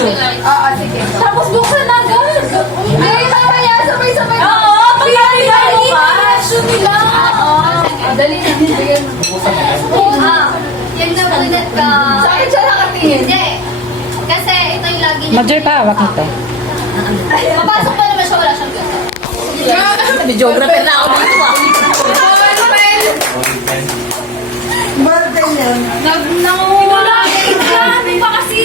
tissue. Oo, sige. Tapos buksan na agad. Ay, mamaya, sabay-sabay. Oo, pagkakita mo pa. Tissue nila. Oo. Dali na, bigyan mo. Yung nabunot ko. Sa akin siya nakatingin. Hindi. Kasi ito yung lagi niya. Major pa, hawak nito. Papasok pa naman siya, wala siyang ganito. Videographer na ako dito ah. Wala, hindi pa kasi.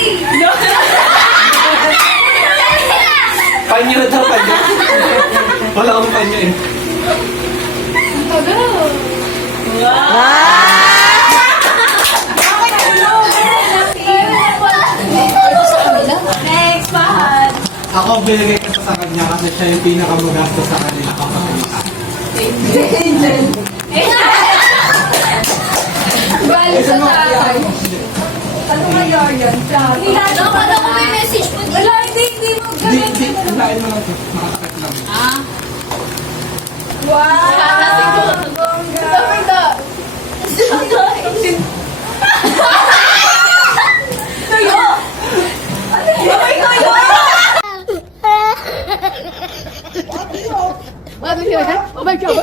Panyo daw, panyo. Wala akong panyo eh. Next, Pahan. Ako binigay ko sa kanya kasi siya yung pinakamagastos sa kanila kapag kumakain. Balik sa tatay. Ano kaya yan? Dapat ako may message po dito. Wala, hindi mo Hindi, lain mo lang ito. Makakakit lang. Wow! Bongga! Tuyo! Babay tuyo!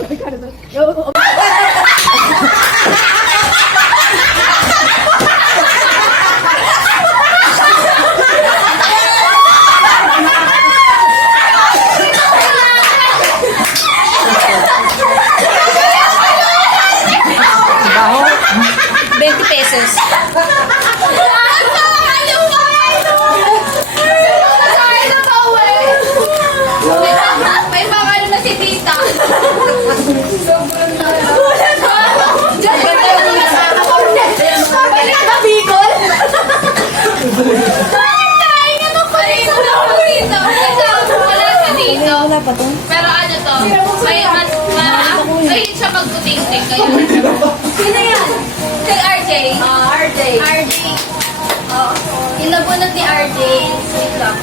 Baho. 20 pesos. May mga na si tita. Balik na Bicol. Wala pa to. Pero ano to, may mahilig siya magputing-ting kayo. Sino yan? Kay RJ. RJ. RJ. Oo. Yung nabunot ni RJ. Wait lang.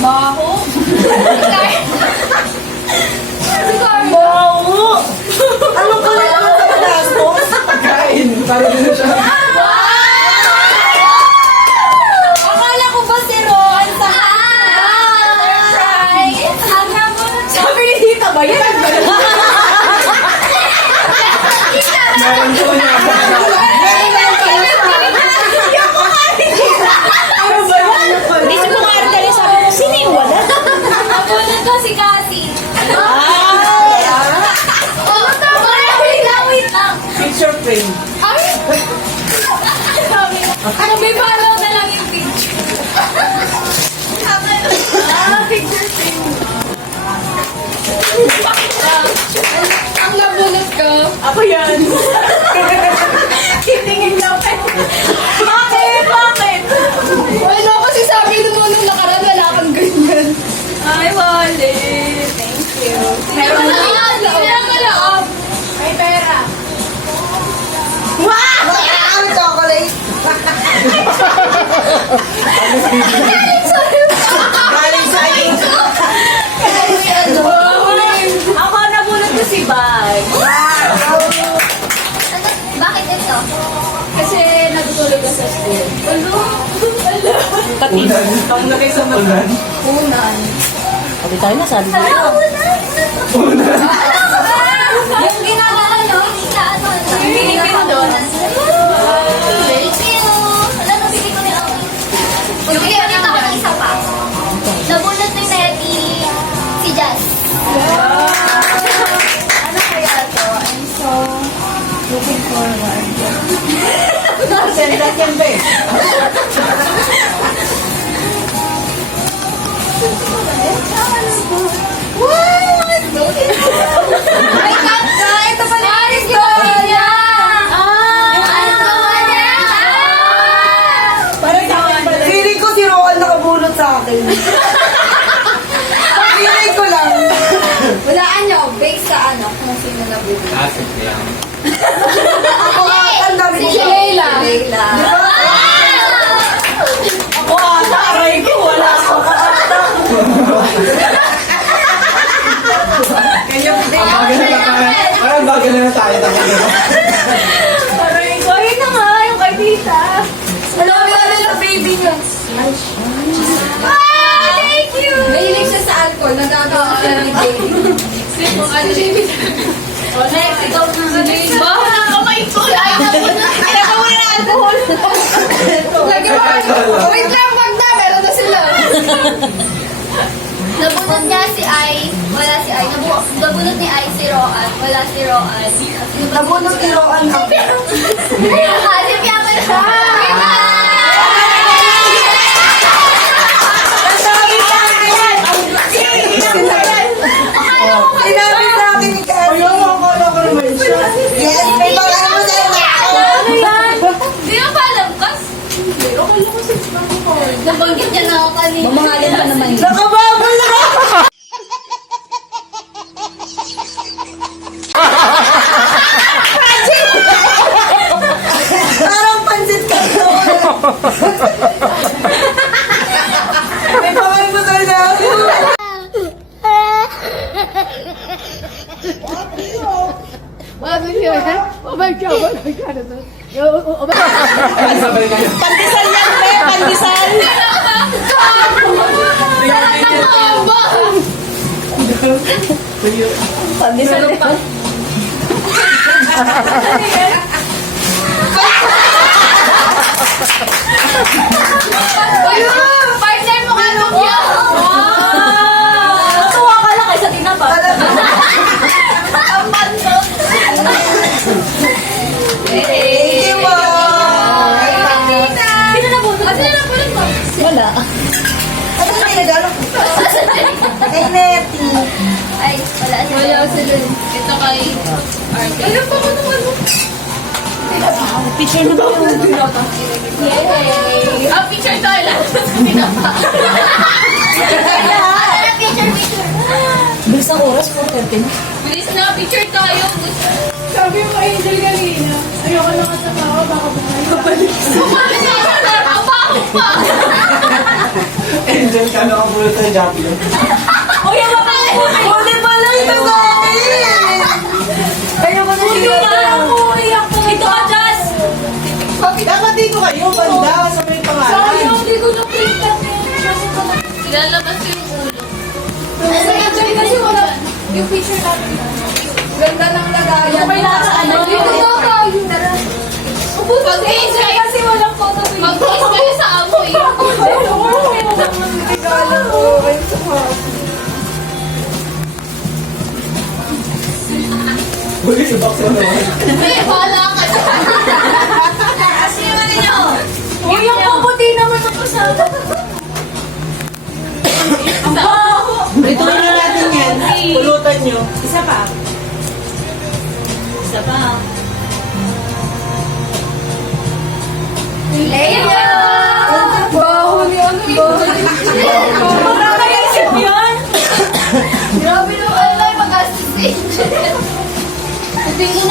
Baho. Ano ka na naman sa magastos? Pagkain! Para din na siya. Akala ko ba si Ron sa Surprise! Ang nabunot. Sabi ni tita ba yan? Meron ko niya. Hindi si mga Ardale sabi mo, sino yung wala? Nabunot ko si Cassie. Oh, tama. Wait lang. Picture frame. Ay! Ano, may follow na lang yung picture. Picture frame. Ang nabunot ko. Ako yan. Titingin lang kayo. Bakit? Bakit? Wala kasi sabi nung nakaraan, wala kang ganyan. Ay, wali. Thank you. Meron na nga. Meron ka loob. May pera. Wow! Ang chocolate. Galing sa iyo. Ako nabunot ko si Bag. Bakit ito? Kasi natutulog ka sa school. Katin. Ang laki sa mata. Unan. Pati tayo na, sabi mo. Yung ginagawa nyo, yung binigyan doon. Thank you. Wala, nabili ko nila. Yung pinita ko ng isa pa. Nabunot ni Nettie si Jazz. Ano kaya to? I'm so looking forward. Senda siyempre. Ay, Katka! Ito pala yung istorya! Feeling ko si Rowan nakabulot sa akin. Feeling ko lang. Walaan nyo, bake sa ano, kung sino nabunot. Asik yan. Ako ang dami ko. Si Leila. Leila. Ako ata, aray ko. Wala akong kakata. Parang bagal na tayo. Aray ko, yun na nga, yung kay tita. Alam mo na baby niya. Thank you! Mahilig siya sa alcohol. Nagagawa siya ng dating. Kung ano siya yung Next, ikaw na. Baho na kamay ko. Nagawa na alcohol. Lagi mo. Wait lang, wag na. Meron na sila. Nabunot niya si Ai, wala si Ai. Nabunot ni Ai si Roan, wala si Roan. Nabunot ni Roan ako. Halip niya ka na. Sinabi sa akin ni Karen. Ayaw, akala ko naman siya. Yes, may mga ano sa Ano yan? Di mo pa alam, Kas? Nabanggit niya na ako kanina. Mamangalan pa naman yun. Nakababal na ako! Parang pansit ka doon. May pamay mo tayo na ako. Sabay ka. Pandesal yan, be. Pandesal. Pandesal yan. Partner mo ka nung yan. Natuwa ka lang kaysa tinapa. Ang bandot. Thank you po. Sino nabunot? Sino nabunot mo? Wala. Ano na nilagalo ko? Kay Nettie. Ay, wala sila. Wala sila. Ito kay Arte. Ayun pa ko naman mo. Picture na ba yun? Yay! Ah, picture tayo lang. Pinapa. Picture. Bilis ang oras, 4:30 na. Bilis na, picture tayo. Sabi mo, Angel kanina. Ayoko na sa tao, baka bumalik. Ang baho pa. Angel ka nakabulot ng Joplin. Uy, ang babae. Huli pa lang ito sa akin! Ayoko na Uy, ako. Dito ka, Jazz. Dapat dito kayo, banda, sa may pangalan. Hindi ko na-print kami. Ilalabas ko yung ulo. Actually, kasi wala, yung picture natin. Ganda ng lagayan. Okay na sa ano? Dito daw tayo. Mag-face kayo. Kasi walang photo. Mag-face kayo sa amoy. Regalo ko. Ay, sama. Huli si Box mo naman. Uy, bahala ka. Kasi yung ano nyo. Uy, yung puputi naman ako sa... Ang baho. Ito na natin yan. Pulutan nyo. Isa pa. Isa pa. Leo! Baho ni ano yun? Parang naisip yun. Grabe naman. Ay, mag-assist. Ito yung